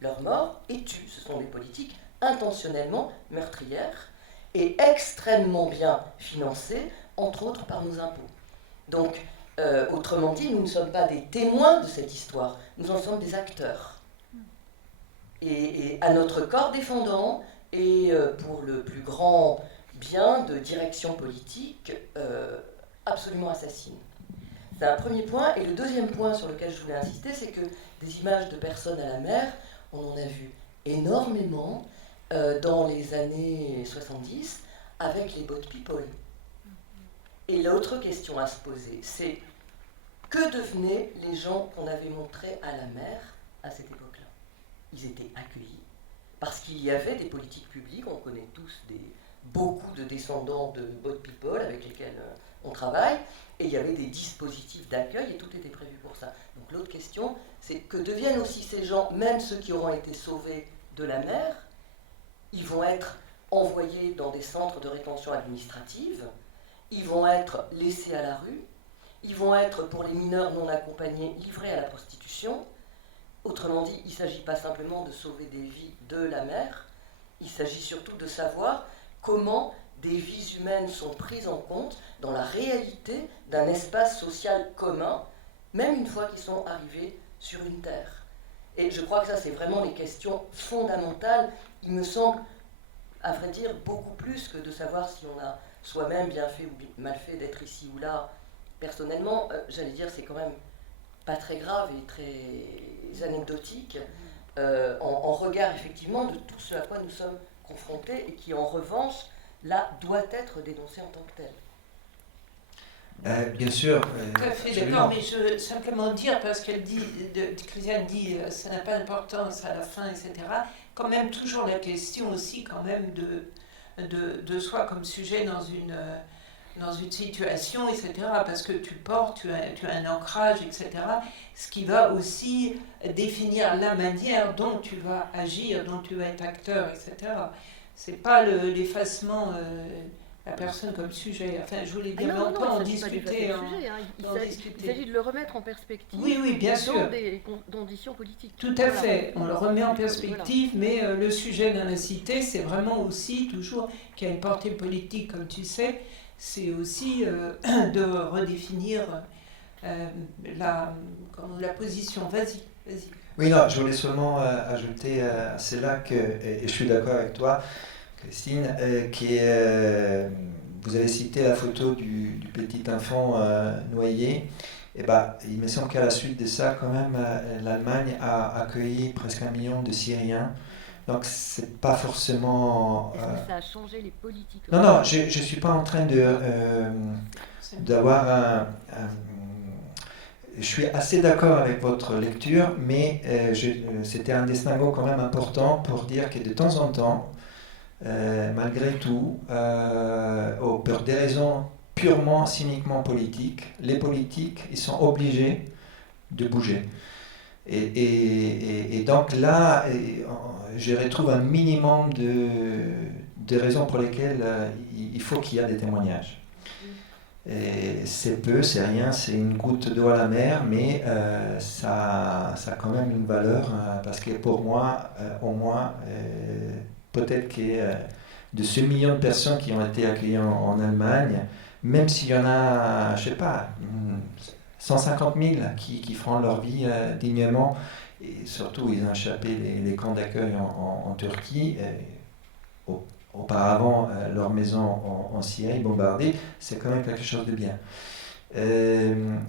leur mort et tuent. Ce sont des politiques intentionnellement meurtrières et extrêmement bien financées, entre autres par nos impôts. Donc, autrement dit, nous ne sommes pas des témoins de cette histoire, nous en sommes des acteurs. Et à notre corps défendant, et pour le plus grand bien de direction politique, absolument assassine. C'est un premier point. Et le deuxième point sur lequel je voulais insister, c'est que des images de personnes à la mer, on en a vu énormément dans les années 70 avec les boat people. Et l'autre question à se poser, c'est que devenaient les gens qu'on avait montrés à la mer à cette époque-là? Ils étaient accueillis parce qu'il y avait des politiques publiques, on connaît tous beaucoup de descendants de boat people avec lesquels on travaille, et il y avait des dispositifs d'accueil et tout était prévu pour ça. Donc l'autre question, c'est que deviennent aussi ces gens, même ceux qui auront été sauvés de la mer, ils vont être envoyés dans des centres de rétention administrative, ils vont être laissés à la rue, ils vont être, pour les mineurs non accompagnés, livrés à la prostitution. Autrement dit, il ne s'agit pas simplement de sauver des vies de la mer, il s'agit surtout de savoir comment des vies humaines sont prises en compte dans la réalité d'un espace social commun, même une fois qu'ils sont arrivés sur une terre. Et je crois que ça, c'est vraiment les questions fondamentales, il me semble, à vrai dire, beaucoup plus que de savoir si on a soi-même bien fait ou mal fait d'être ici ou là. Personnellement, j'allais dire, c'est quand même pas très grave et très anecdotique, en regard effectivement de tout ce à quoi nous sommes confrontés et qui en revanche, là, doit être dénoncé en tant que tel. Bien sûr. Tout à fait d'accord, mais je veux simplement dire, parce qu'elle dit, Christiane dit, ça n'a pas d'importance à la fin, etc. Quand même toujours la question aussi, quand même, de soi comme sujet dans une situation, etc. Parce que tu as un ancrage, etc. Ce qui va aussi définir la manière dont tu vas agir, dont tu vas être acteur, etc. C'est pas l'effacement, la personne comme sujet. Enfin, je voulais dire, on peut en discuter. Il s'agit de le remettre en perspective. Oui, bien sûr. Dans des conditions politiques. Tout à fait. On le remet en perspective, mais le sujet dans la cité, c'est vraiment aussi toujours qu'il y a une portée politique, comme tu sais. C'est aussi de redéfinir la position. Vas-y. Oui, non, je voulais seulement ajouter à cela que, et je suis d'accord avec toi, Christine, vous avez cité la photo du petit enfant noyé. Et il me semble qu'à la suite de ça, quand même, l'Allemagne a accueilli presque 1 million de Syriens. Donc, c'est pas forcément... Est-ce que ça a changé les politiques? Non, je ne suis pas en train d'avoir je suis assez d'accord avec votre lecture, mais c'était un distinguo quand même important pour dire que de temps en temps, malgré tout, pour des raisons purement, cyniquement politique. Les politiques, ils sont obligés de bouger. Et donc là, je retrouve un minimum de raisons pour lesquelles il faut qu'il y ait des témoignages. Et c'est peu, c'est rien, c'est une goutte d'eau à la mer, mais ça a quand même une valeur, parce que pour moi, au moins, peut-être que de ce million de personnes qui ont été accueillies en Allemagne, même s'il y en a, je sais pas, 150 000 qui feront leur vie dignement, et surtout ils ont échappé les camps d'accueil en Turquie. Auparavant, leur maison en Syrie bombardée, c'est quand même quelque chose de bien.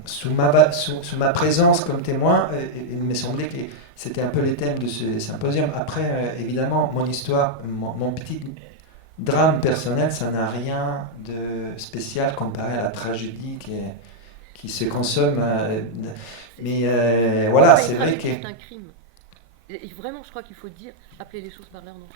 Sous ma présence comme témoin, il me semblait que c'était un peu les thèmes de ce symposium. Après, évidemment, mon histoire, mon petit drame personnel, ça n'a rien de spécial comparé à la tragédie qui se consomme. Mais voilà, c'est vrai que... C'est un crime. Et vraiment, je crois qu'il faut dire, appeler les choses par leur nom.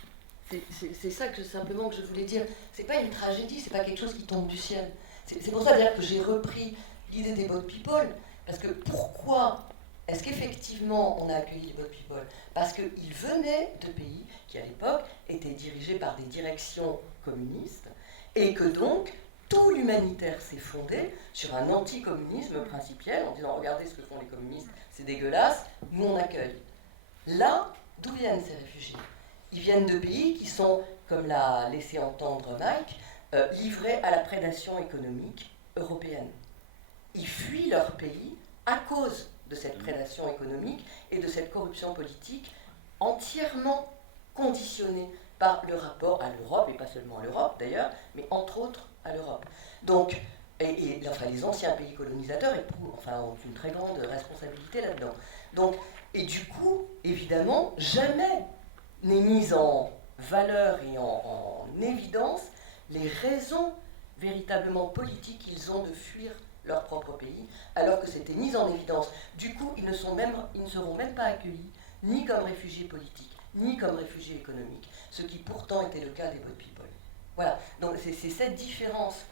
C'est ça simplement que je voulais dire. C'est pas une tragédie, c'est pas quelque chose qui tombe du ciel. C'est pour ça d'ailleurs que j'ai repris l'idée des Boat People, parce que pourquoi est-ce qu'effectivement on a accueilli les Boat People? Parce qu'ils venaient de pays qui à l'époque étaient dirigés par des directions communistes, et que donc tout l'humanitaire s'est fondé sur un anticommunisme principiel, en disant regardez ce que font les communistes, c'est dégueulasse, nous on accueille. Là, d'où viennent ces réfugiés? Ils viennent de pays qui sont, comme l'a laissé entendre Mike, livrés à la prédation économique européenne. Ils fuient leur pays à cause de cette prédation économique et de cette corruption politique entièrement conditionnée par le rapport à l'Europe, et pas seulement à l'Europe d'ailleurs, mais entre autres à l'Europe. Donc, enfin, les anciens pays colonisateurs ont une très grande responsabilité là-dedans. Donc, et du coup, évidemment, jamais n'est mise en valeur et en évidence les raisons véritablement politiques qu'ils ont de fuir leur propre pays, alors que c'était mis en évidence. Du coup, ils ne seront même pas accueillis, ni comme réfugiés politiques, ni comme réfugiés économiques, ce qui pourtant était le cas des Boat People. Voilà, donc c'est cette différence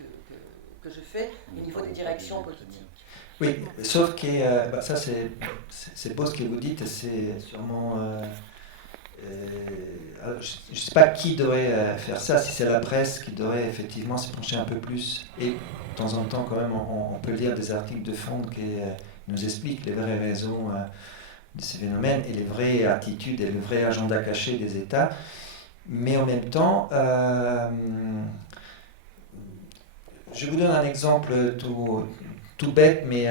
que je fais au niveau des directions politiques. Oui, sauf que ça c'est beau ce que vous dites, c'est sûrement... alors, je ne sais pas qui devrait faire ça, si c'est la presse qui devrait effectivement se pencher un peu plus. Et de temps en temps, quand même, on peut lire des articles de fond qui nous expliquent les vraies raisons de ces phénomènes et les vraies attitudes et le vrai agenda caché des États. Mais en même temps, je vous donne un exemple tout bête, mais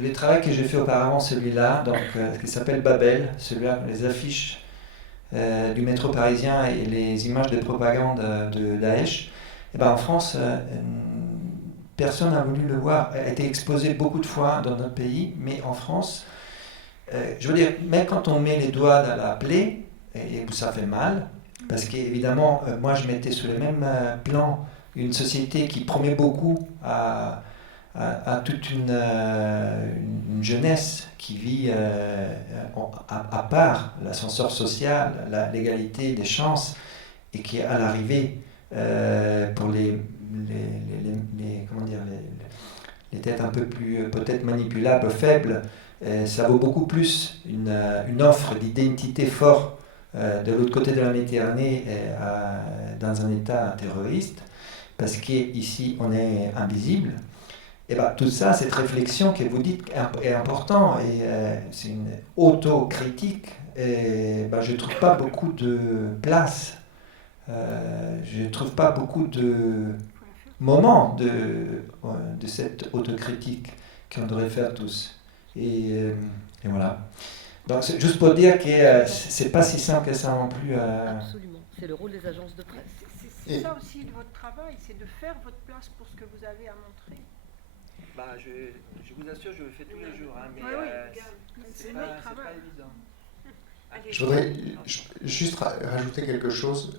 le travail que j'ai fait auparavant, celui-là, qui s'appelle Babel, celui-là, les affiches du métro parisien et les images de propagande de Daesh, et ben en France, personne n'a voulu le voir. Elle a été exposée beaucoup de fois dans notre pays, mais en France, je veux dire, même quand on met les doigts dans la plaie, et ça fait mal, parce qu'évidemment, moi je mettais sur le même plan une société qui promet beaucoup à toute une jeunesse qui vit à part l'ascenseur social, l'égalité des chances, et qui à l'arrivée, pour les têtes un peu plus peut-être manipulables, faibles, ça vaut beaucoup plus une offre d'identité forte de l'autre côté de la Méditerranée, dans un état terroriste, parce qu'ici on est invisible. Et ben, tout ça, cette réflexion que vous dites est importante, et c'est une autocritique, et ben, je ne trouve pas beaucoup de place, je ne trouve pas beaucoup de moments de cette autocritique qu'on devrait faire tous. Et voilà. Donc c'est juste pour dire que c'est pas si simple que ça non plus. Absolument, c'est le rôle des agences de presse. C'est ça aussi de votre travail, c'est de faire votre place pour ce que vous avez à montrer. Bah, je vous assure, je le fais tous les jours, hein, mais c'est notre travail. Évident. Je voudrais juste rajouter quelque chose.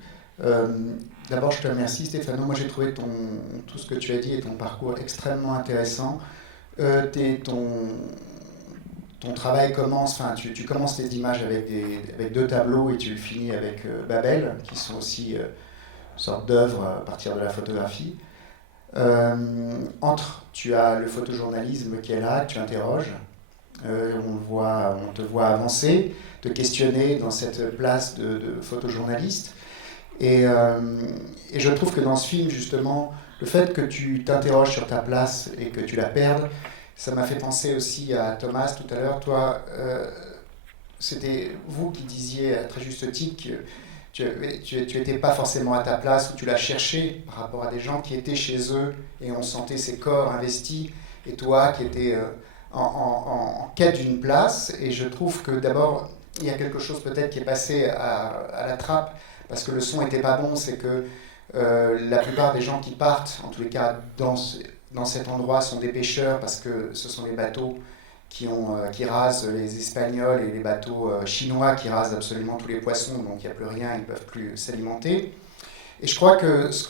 D'abord, je te remercie, Stéphano. Moi, j'ai trouvé tout ce que tu as dit et ton parcours extrêmement intéressant. Ton travail commence, tu commences tes images avec deux tableaux et tu le finis avec Babel, qui sont aussi une sorte d'œuvre à partir de la photographie. Tu as le photojournalisme qui est là, que tu interroges. On te voit avancer, te questionner dans cette place de photojournaliste. Et je trouve que dans ce film, justement, le fait que tu t'interroges sur ta place et que tu la perdes, ça m'a fait penser aussi à Thomas tout à l'heure. Toi, c'était vous qui disiez à très juste titre que tu n'étais pas forcément à ta place, ou tu l'as cherché par rapport à des gens qui étaient chez eux et on sentait ces corps investis, et toi qui étais en quête d'une place. Et je trouve que d'abord, il y a quelque chose peut-être qui est passé à la trappe, parce que le son n'était pas bon. C'est que la plupart des gens qui partent, en tous les cas dans cet endroit, sont des pêcheurs, parce que ce sont les bateaux qui rasent les Espagnols et les bateaux chinois qui rasent absolument tous les poissons, donc il n'y a plus rien, ils ne peuvent plus s'alimenter. Et je crois que ce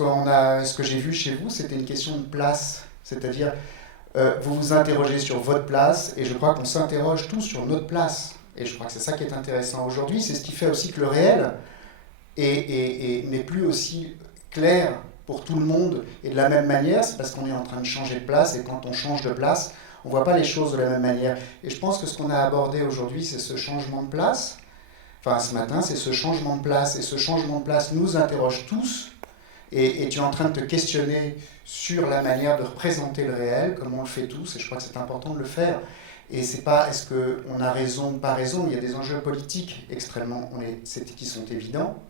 que j'ai vu chez vous, c'était une question de place, c'est-à-dire vous vous interrogez sur votre place, et je crois qu'on s'interroge tous sur notre place. Et je crois que c'est ça qui est intéressant aujourd'hui, c'est ce qui fait aussi que le réel n'est plus aussi clair pour tout le monde, et de la même manière, c'est parce qu'on est en train de changer de place, et quand on change de place, on ne voit pas les choses de la même manière. Et je pense que ce qu'on a abordé aujourd'hui, c'est ce changement de place. Enfin, ce matin, c'est ce changement de place. Et ce changement de place nous interroge tous. Et tu es en train de te questionner sur la manière de représenter le réel, comme on le fait tous. Et je crois que c'est important de le faire. Et c'est pas est-ce qu'on a raison ou pas raison. Il y a des enjeux politiques extrêmement qui sont évidents.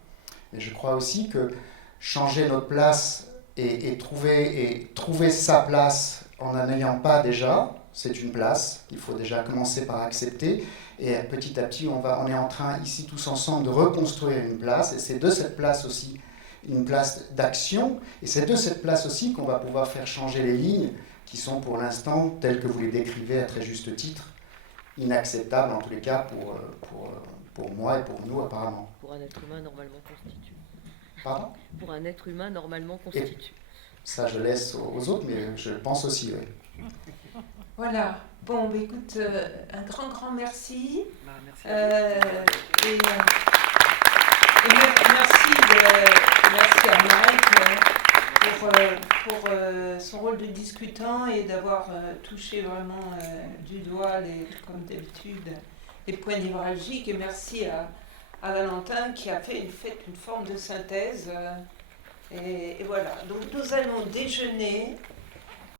Mais je crois aussi que changer notre place et trouver sa place en n'en ayant pas déjà, c'est une place, il faut déjà commencer par accepter, et petit à petit on est en train ici tous ensemble de reconstruire une place, et c'est de cette place aussi une place d'action, et c'est de cette place aussi qu'on va pouvoir faire changer les lignes qui sont pour l'instant, telles que vous les décrivez à très juste titre, inacceptables en tous les cas pour moi et pour nous apparemment. Pour un être humain normalement constitué. Pardon ? Pour un être humain normalement constitué. Ça je laisse aux autres, mais je pense aussi, oui. Voilà. Bon, bah, écoute, un grand merci. Merci. Merci à Mike pour son rôle de discutant et d'avoir touché vraiment du doigt, comme d'habitude, les points névralgiques. Et merci à Valentin qui a fait une forme de synthèse. Et voilà. Donc nous allons déjeuner.